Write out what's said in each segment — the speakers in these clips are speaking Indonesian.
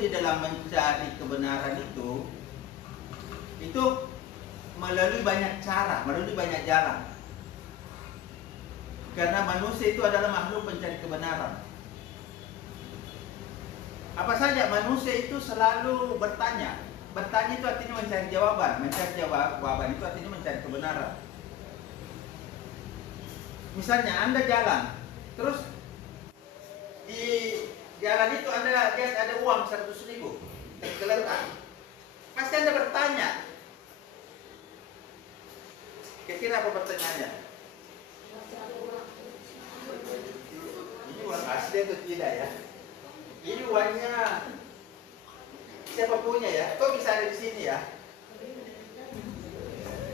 di dalam mencari kebenaran itu melalui banyak cara, melalui banyak jalan. Karena manusia itu adalah makhluk pencari kebenaran. Apa saja manusia itu selalu bertanya. Bertanya itu artinya mencari jawaban. Mencari jawaban itu artinya mencari kebenaran. Misalnya Anda jalan, terus di jalan itu Anda lihat ada uang 100.000 tergeletak. Pasti Anda bertanya. Kira-kira apa pertanyaannya? Ini uang asli atau tidak ya? Ini uangnya siapa punya ya? Kok bisa ada di sini ya?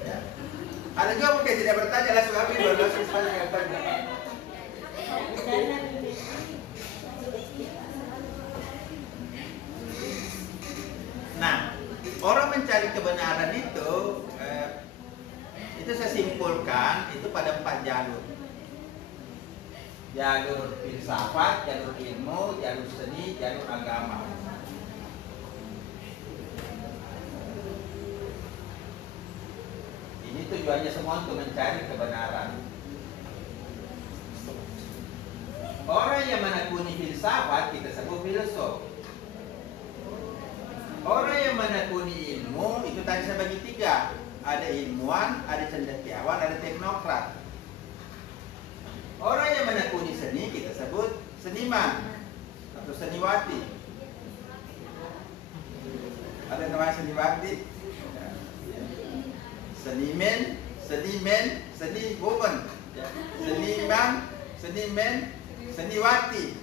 Ya. Ada juga mungkin tidak bertanya, langsung ambil langsung bertanya. Nah, orang mencari kebenaran itu saya simpulkan itu pada 4 jalur. Jalur filsafat, jalur ilmu, jalur seni, jalur agama. Ini tujuannya semua untuk mencari kebenaran. Orang yang menekuni filsafat kita sebut filsuf. Orang yang menekuni ilmu itu tadi saya bagi 3. Ada ilmuwan, ada cendekiawan, ada teknokrat. Orang yang menekuni seni kita sebut seniman atau seniwati. Ada namanya seniwati, seniman, seniwoman, seniman, seniman, seniwati.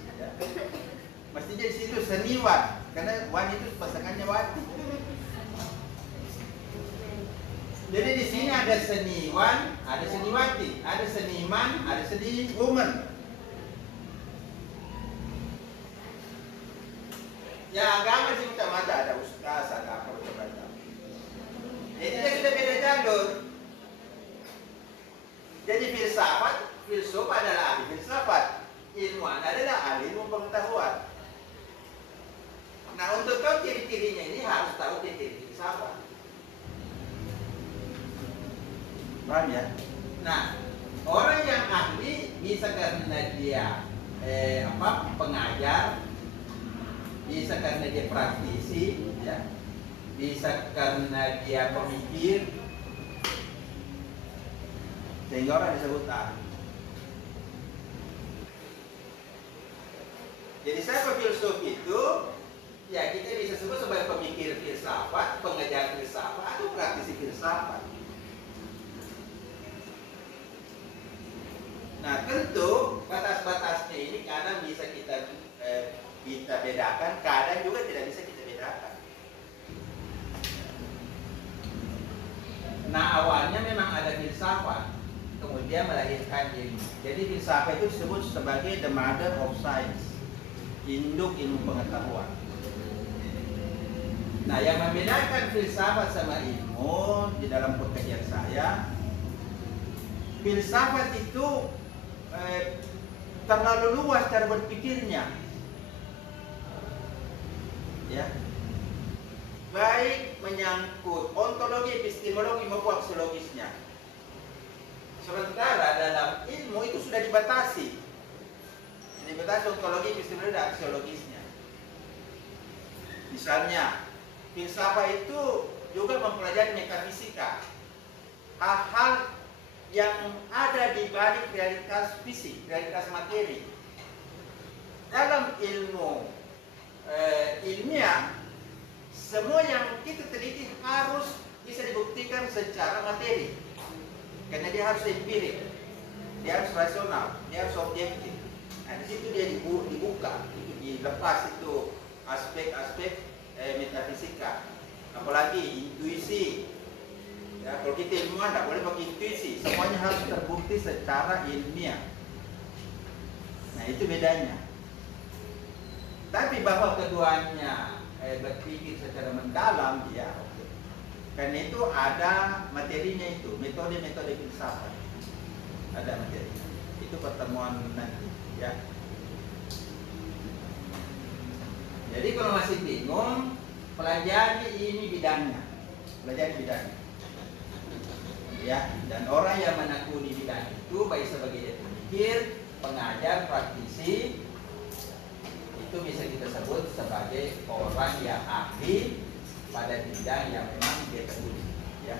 Mestinya di situ seniwan, karena wan itu pasangannya wati. Jadi di sini ada seniwan, ada seniwati, ada seniman, ada seniwoman. Ya agama sih kita mata ada ustaz, ada apa macam. Jadi dia sudah beda jalur. Jadi filsuf adalah ahli filsafat, ilmuwan adalah ahli ilmu pengetahuan. Nah untuk tahu ciri-cirinya ini harus tahu ciri-ciri filsafat. Paham ya? Nah, orang yang ahli bisa karena dia pengajar, bisa karena dia praktisi, ya, bisa karena dia pemikir, sehingga orang disebut ahli. Jadi siapa filsuf itu? Ya kita bisa sebut sebagai pemikir filsafat, pengajar filsafat, atau praktisi filsafat. Nah tentu batas-batasnya ini kadang bisa kita bedakan, kadang juga tidak bisa kita bedakan. Nah awalnya memang ada filsafat, kemudian melahirkan ilmu. Jadi filsafat itu disebut sebagai the mother of science, induk ilmu pengetahuan. Nah yang membedakan filsafat sama ilmu di dalam pekerjaan saya, filsafat itu terlalu luas cara berpikirnya, ya, baik menyangkut ontologi, epistemologi maupun aksiologisnya. Sementara dalam ilmu itu sudah dibatasi ontologi, epistemologi, dan aksiologisnya. Misalnya, filsafat itu juga mempelajari metafisika, hal-hal yang ada di balik realitas fisik, realitas materi. Dalam ilmu ilmiah, semua yang kita teliti harus bisa dibuktikan secara materi, karena dia harus empirik, dia harus rasional, dia harus objektif. Nah, di situ dia dibuka, itu dilepas itu aspek-aspek metafisika, apalagi intuisi. Ya, kalau kita ilmuwan tidak boleh pakai intuisi, semuanya harus terbukti secara ilmiah. Nah itu bedanya. Tapi bahwa keduanya berpikir secara mendalam, ya oke. Karena itu ada materinya itu, metode-metode filsafat. Ada materinya. Itu pertemuan nanti, ya. Jadi kalau masih bingung, pelajari ini bidangnya. Pelajari bidangnya. Ya, dan orang yang menekuni bidang itu baik sebagai dia pemikir, pengajar, praktisi, itu bisa kita sebut sebagai orang yang ahli pada bidang yang memang dia tekuni. Ya.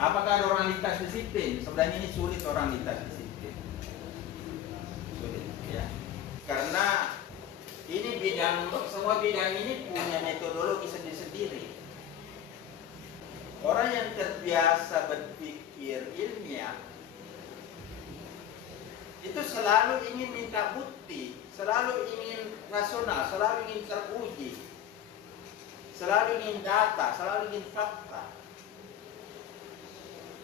Apakah ada orang lintas disiplin? Sebenarnya ini sulit orang lintas disiplin. Sulit, ya. Karena ini bidang, semua bidang ini punya metodologi sendiri-sendiri. Orang yang terbiasa berpikir ilmiah itu selalu ingin minta bukti, selalu ingin rasional, selalu ingin teruji, selalu ingin data, selalu ingin fakta.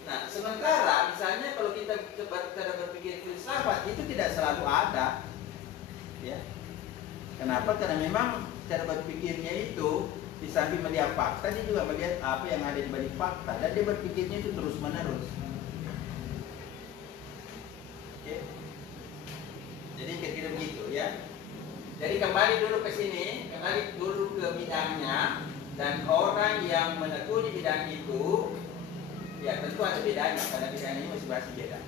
Nah, sementara misalnya kalau kita cara berpikir filsafat itu tidak selalu ada, ya. Kenapa? Karena memang cara berpikirnya itu di samping melihat fakta, dia juga melihat apa yang ada di balik fakta, dan dia berpikirnya itu terus menerus. Oke. Jadi kira-kira begitu, ya. Jadi kembali dulu ke sini, kembali dulu ke bidangnya, dan orang yang menekuni bidang itu, ya tentu ada bedanya, karena bidang ini masing-masing beda.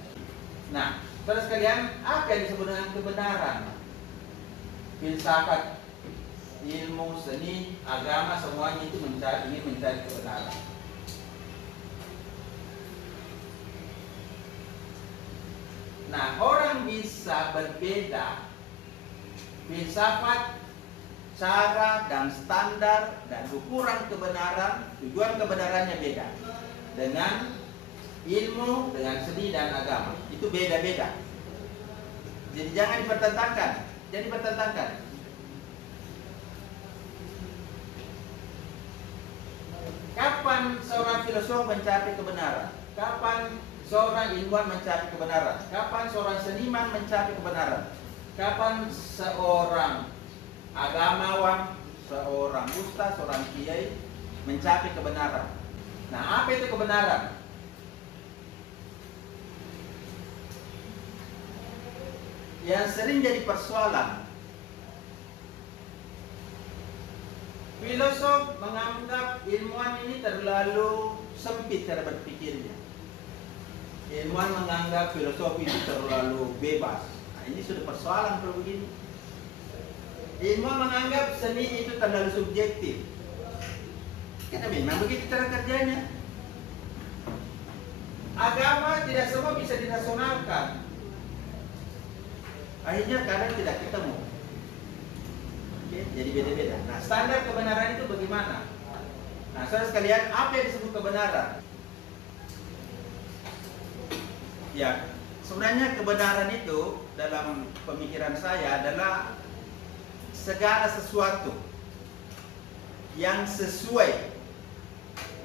Nah, saudara sekalian, apa yang disebut dengan kebenaran? Filsafat, ilmu, seni, agama, semuanya itu ingin mencari kebenaran. Nah, orang bisa berbeda filsafat, cara dan standar dan ukuran kebenaran, tujuan kebenarannya beda dengan ilmu, dengan seni dan agama. Itu beda-beda. Jadi jangan dipertentangkan. Jadi dipertentangkan. Kapan seorang filosof mencapai kebenaran? Kapan seorang ilmuwan mencapai kebenaran? Kapan seorang seniman mencapai kebenaran? Kapan seorang agamawan, seorang ustaz, seorang kiai mencapai kebenaran? Nah, apa itu kebenaran? Yang sering jadi persoalan, filosof menganggap ilmuwan ini terlalu sempit cara berpikirnya. Ilmuwan menganggap filosofi itu terlalu bebas. Nah, ini sudah persoalan kalau begini. Ilmuwan menganggap seni itu terlalu subjektif. Karena memang begitu cara kerjanya. Agama tidak semua bisa dirasionalkan. Akhirnya kadang tidak ketemu. Oke, jadi beda-beda. Nah, standar kebenaran itu bagaimana? Nah, saudara sekalian, apa yang disebut kebenaran? Ya, sebenarnya kebenaran itu dalam pemikiran saya adalah segala sesuatu yang sesuai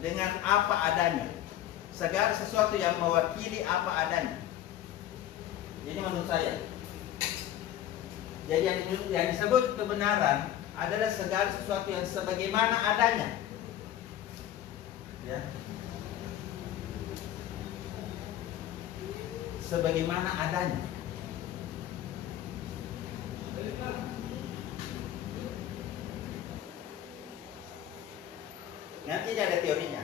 dengan apa adanya. Segala sesuatu yang mewakili apa adanya. Ini menurut saya. Jadi yang disebut kebenaran adalah segala sesuatu yang sebagaimana adanya. Ya. Sebagaimana adanya. Nanti ada teorinya.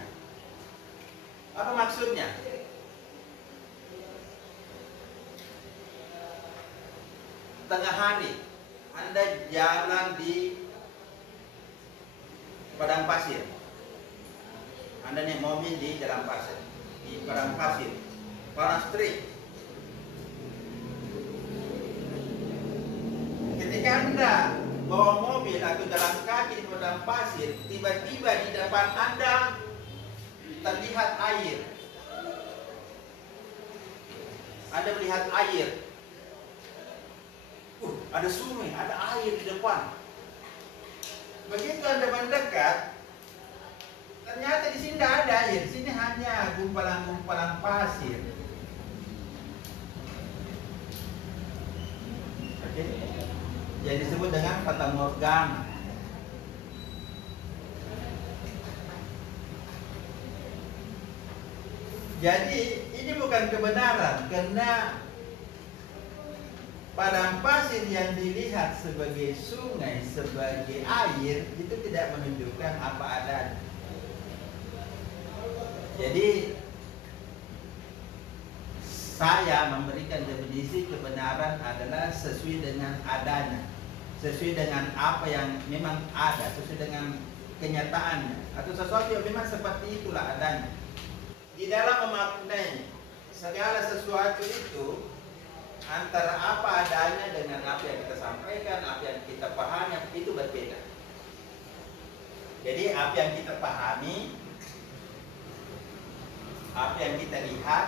Apa maksudnya? Tengah hari Anda jalan di padang pasir. Anda naik mobil di jalan pasir, di padang pasir, panas terik. Ketika Anda bawa mobil atau jalan kaki di padang pasir, tiba-tiba di depan Anda terlihat air. Anda melihat air. Ada sungai, ada air di depan. Begitu Anda mendekat, ternyata di sini tidak ada air. Di sini hanya gumpalan-gumpalan pasir. Oke, yang disebut dengan fata morgana. Jadi ini bukan kebenaran, karena Padang pasir yang dilihat sebagai sungai, sebagai air, itu tidak menunjukkan apa adanya. Jadi saya memberikan definisi kebenaran adalah sesuai dengan adanya, sesuai dengan apa yang memang ada, sesuai dengan kenyataannya, atau sesuatu yang memang seperti itulah adanya. Di dalam memaknai segala sesuatu itu, antara apa adanya dengan apa yang kita sampaikan, apa yang kita pahami, itu berbeda. Jadi apa yang kita pahami, apa yang kita lihat,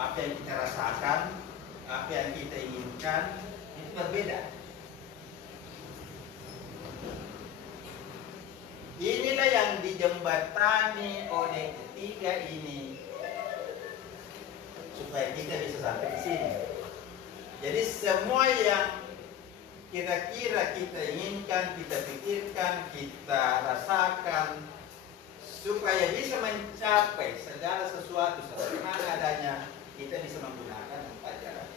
apa yang kita rasakan, apa yang kita inginkan, itu berbeda. Inilah yang dijembatani oleh ketiga ini supaya kita bisa sampai di sini. Jadi semua yang kira-kira kita inginkan, kita pikirkan, kita rasakan, supaya bisa mencapai segala sesuatu sebagaimana adanya, kita bisa menggunakan 4 jalan.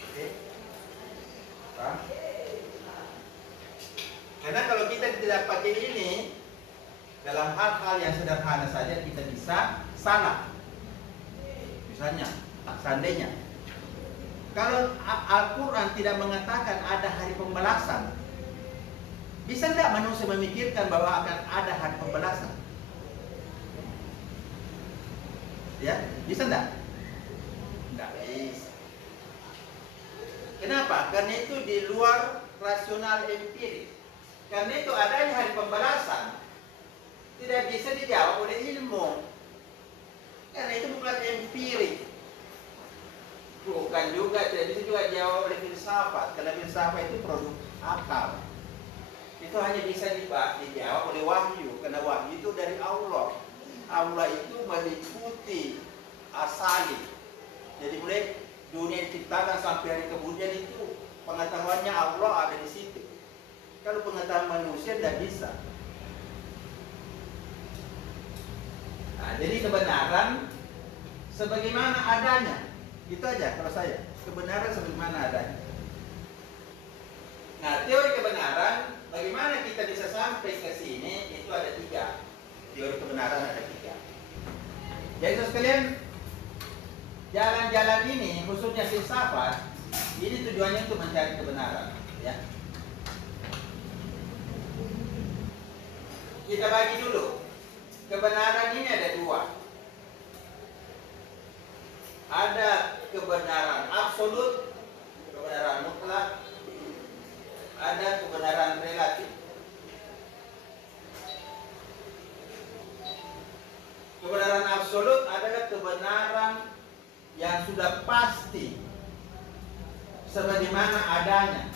Oke? Paham? Karena kalau kita tidak pakai ini, dalam hal-hal yang sederhana saja kita bisa salah. Misalnya, seandainya kalau Al-Quran tidak mengatakan ada hari pembalasan, bisa tidak manusia memikirkan bahwa akan ada hari pembalasan? Ya, bisa tidak? Tidak bisa. Kenapa? Karena itu di luar rasional empirik. Karena itu adanya hari pembalasan tidak bisa dijawab oleh ilmu. Karena itu bukan empirik. Bukan juga, tidak bisa juga dijawab oleh filsafat. Karena filsafat itu produk akal. Itu hanya bisa dijawab oleh wahyu. Karena wahyu itu dari Allah. Allah itu meliputi asali. Jadi mulai dunia diciptakan sampai hari kemudian itu pengetahuannya Allah ada di situ. Kalau pengetahuan manusia tidak bisa. Nah, jadi kebenaran sebagaimana adanya. Itu aja kalau saya. Kebenaran sebagaimana adanya. Nah, teori kebenaran, bagaimana kita bisa sampai ke sini, itu ada 3. Teori kebenaran ada 3. Jadi sekalian, jalan-jalan ini, khususnya filsafat, ini tujuannya untuk mencari kebenaran. Ya. Kita bagi dulu. Kebenaran ini ada 2. Ada kebenaran absolut, kebenaran mutlak, ada kebenaran relatif. Kebenaran absolut adalah kebenaran yang sudah pasti sebagaimana adanya.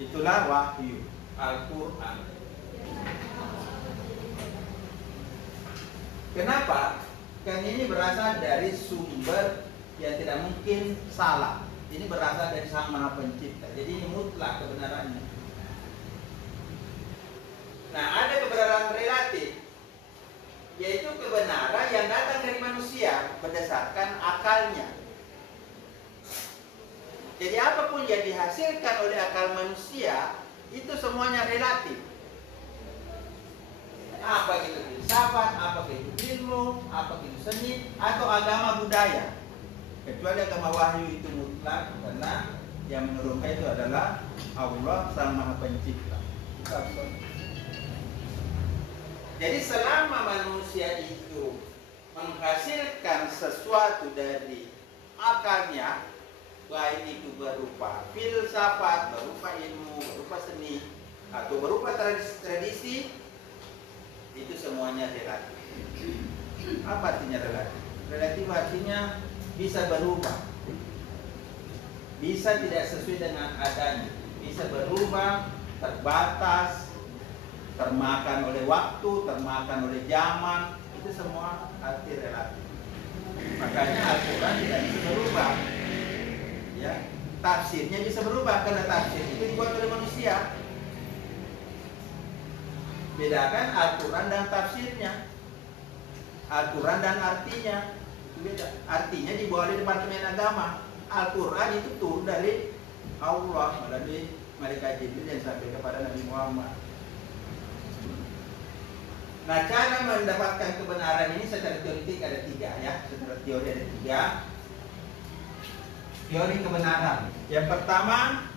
Itulah wahyu Al-Quran. Kenapa? Karena ini berasal dari sumber yang tidak mungkin salah. Ini berasal dari Sang Maha Pencipta. Jadi ini mutlak kebenarannya. Nah, ada kebenaran relatif, yaitu kebenaran yang datang dari manusia berdasarkan akalnya. Jadi apapun yang dihasilkan oleh akal manusia, itu semuanya relatif. Apa itu filsafat, apa itu ilmu, apa itu seni, atau agama budaya. Kecuali agama wahyu itu mutlak, karena yang menurunkan itu adalah Allah Sang Maha Pencipta. Jadi selama manusia itu menghasilkan sesuatu dari akalnya, baik itu berupa filsafat, berupa ilmu, berupa seni, atau berupa tradisi, itu semuanya relatif. Apa artinya relatif? Relatif artinya bisa berubah, bisa tidak sesuai dengan adanya, bisa berubah, terbatas, termakan oleh waktu, termakan oleh zaman. Itu semua arti relatif. Makanya Al-Quran tidak bisa berubah. Ya, tafsirnya bisa berubah karena tafsir itu dibuat oleh manusia. Bedakan Al-Quran dan tafsirnya, Al-Quran dan artinya. beda. Artinya di bawah Departemen Agama. Al-Quran itu turun dari Allah melalui malaikat Jibril yang sampai kepada Nabi Muhammad. Nah, cara mendapatkan kebenaran ini secara teoretik ada 3 ya. Secara teori ada 3 teori kebenaran. Yang pertama,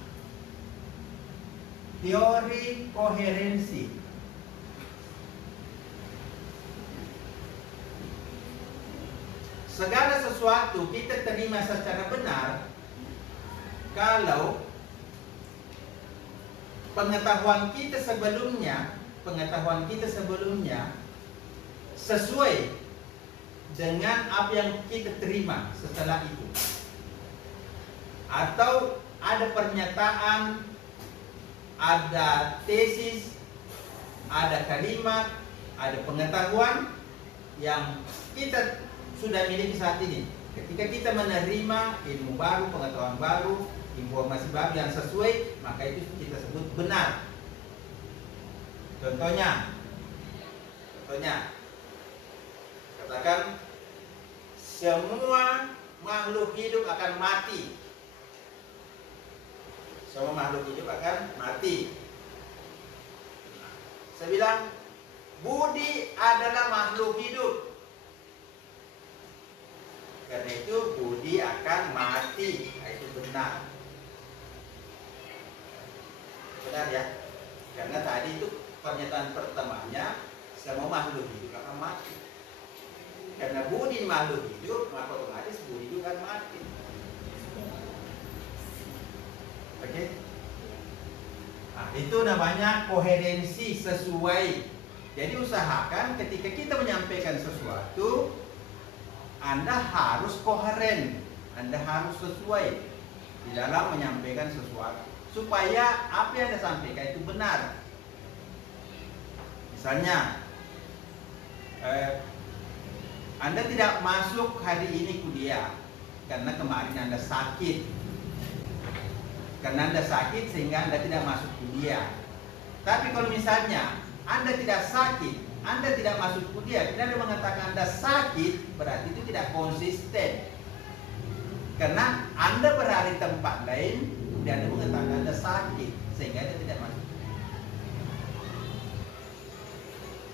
teori koherensi. Segala sesuatu kita terima secara benar kalau pengetahuan kita sebelumnya sesuai dengan apa yang kita terima setelah itu. Atau ada pernyataan, ada tesis, ada kalimat, ada pengetahuan yang kita sudah miliki saat ini. Ketika kita menerima ilmu baru, pengetahuan baru, informasi baru yang sesuai, maka itu kita sebut benar. Contohnya, katakan semua makhluk hidup akan mati. Semua makhluk hidup akan mati. Saya bilang, Budi adalah makhluk hidup. Karena itu Budi akan mati. Nah, itu benar. Benar ya? Karena tadi itu pernyataan pertamanya semua makhluk hidup akan mati. Karena Budi makhluk hidup, maka otomatis Budi juga akan mati. Oke? Nah, itu namanya koherensi, sesuai. Jadi usahakan ketika kita menyampaikan sesuatu, Anda harus koheren, Anda harus sesuai di dalam menyampaikan sesuatu, supaya apa yang Anda sampaikan itu benar. Misalnya, Anda tidak masuk hari ini kuliah karena kemarin Anda sakit. Karena Anda sakit sehingga Anda tidak masuk kuliah. Tapi kalau misalnya Anda tidak sakit, Anda tidak masuk kuliah, dan Anda mengatakan Anda sakit, berarti itu tidak konsisten. Karena Anda berada di tempat lain, dan Anda mengatakan Anda sakit, sehingga Anda tidak masuk.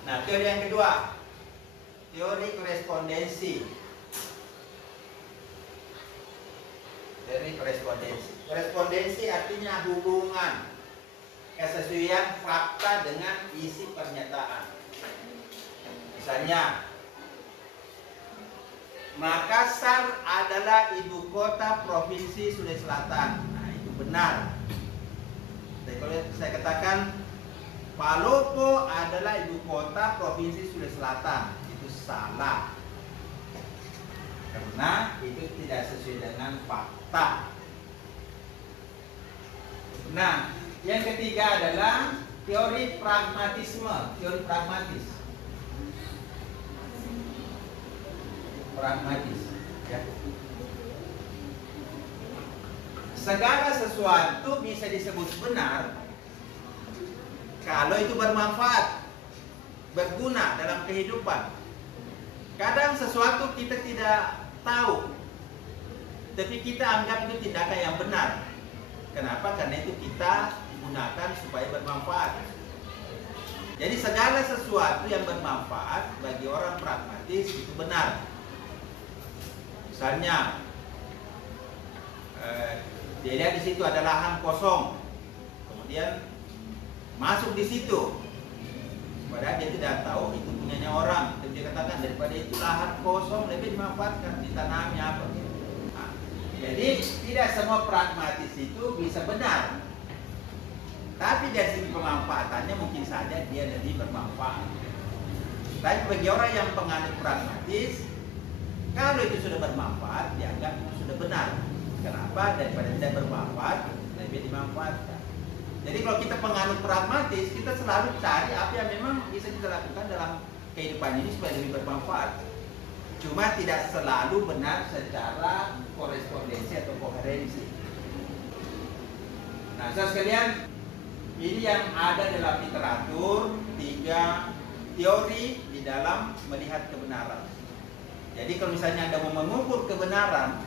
Nah, teori yang kedua, teori korespondensi. Teori korespondensi. Korespondensi artinya hubungan, kesesuaian fakta dengan isi pernyataan. Misalnya, Makassar adalah ibu kota provinsi Sulawesi Selatan. Nah, itu benar. Tapi kalau saya katakan Palopo adalah ibu kota provinsi Sulawesi Selatan, itu salah. Karena itu tidak sesuai dengan fakta. Nah, yang ketiga adalah teori pragmatisme, teori pragmatis. Ya. Segala sesuatu bisa disebut benar kalau itu bermanfaat, berguna dalam kehidupan. Kadang sesuatu kita tidak tahu, tapi kita anggap itu tindakan yang benar. Kenapa? Karena itu kita gunakan supaya bermanfaat. Jadi segala sesuatu yang bermanfaat bagi orang pragmatis itu benar. Misalnya, dia lihat di situ ada lahan kosong, kemudian masuk di situ, padahal dia tidak tahu itu punyanya orang. Dan dia katakan daripada itu lahan kosong lebih dimanfaatkan, ditanami apa. Nah, jadi tidak semua pragmatis itu bisa benar, tapi dari segi pemanfaatannya mungkin saja dia lebih bermanfaat. Tapi bagi orang yang penganut pragmatis, kalau itu sudah bermanfaat, dianggap itu sudah benar. Kenapa? Daripada tidak bermanfaat, lebih dimanfaatkan. Jadi kalau kita penganut pragmatis, kita selalu cari apa yang memang bisa kita lakukan dalam kehidupan ini supaya lebih bermanfaat. Cuma tidak selalu benar secara korespondensi atau koherensi. Nah, saudara sekalian, ini yang ada dalam literatur 3 teori di dalam melihat kebenaran. Jadi kalau misalnya Anda mau mengukur kebenaran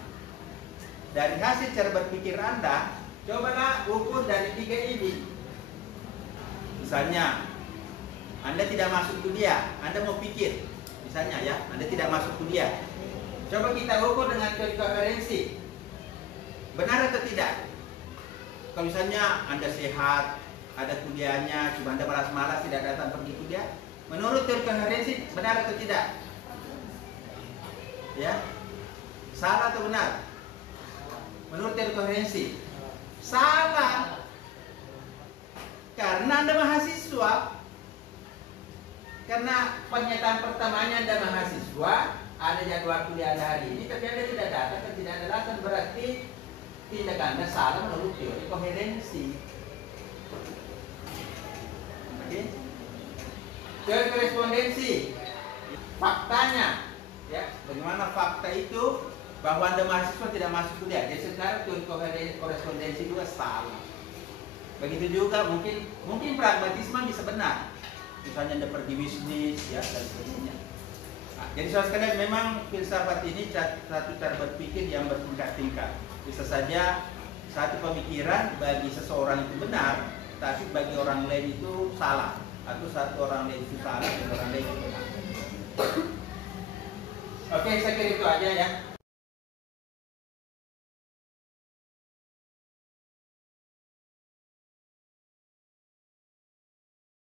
dari hasil cara berpikir Anda, cobalah ukur dari 3 ini. Misalnya, Anda tidak masuk kuliah, Anda mau pikir, misalnya ya, Anda tidak masuk kuliah. Coba kita ukur dengan teori koherensi. Benar atau tidak? Kalau misalnya Anda sehat, ada kuliahnya, cuma Anda malas-malas tidak datang pergi kuliah, menurut teori koherensi benar atau tidak? Ya, salah atau benar? Menurut teori koherensi, salah. Karena Anda mahasiswa, karena pernyataan pertamanya Anda mahasiswa, ada jadwal kuliah Anda hari ini, tapi Anda tidak datang dan tidak ada alasan, berarti tindakan Anda salah menurut teori koherensi. Oke? Teori korespondensi, faktanya, ya, bagaimana fakta itu bahwa Anda mahasiswa tidak masuk kuliah. Jadi sekarang teori korespondensi juga salah. Begitu juga mungkin pragmatisme bisa benar. Misalnya Anda pergi bisnis, ya, dan sebagainya. Nah, jadi saudara sekalian, memang filsafat ini satu cara berpikir yang bertingkat-tingkat. Bisa saja satu pemikiran bagi seseorang itu benar, tapi bagi orang lain itu salah, atau satu orang lain itu salah dan orang lain itu benar. Oke, saya kira itu aja ya.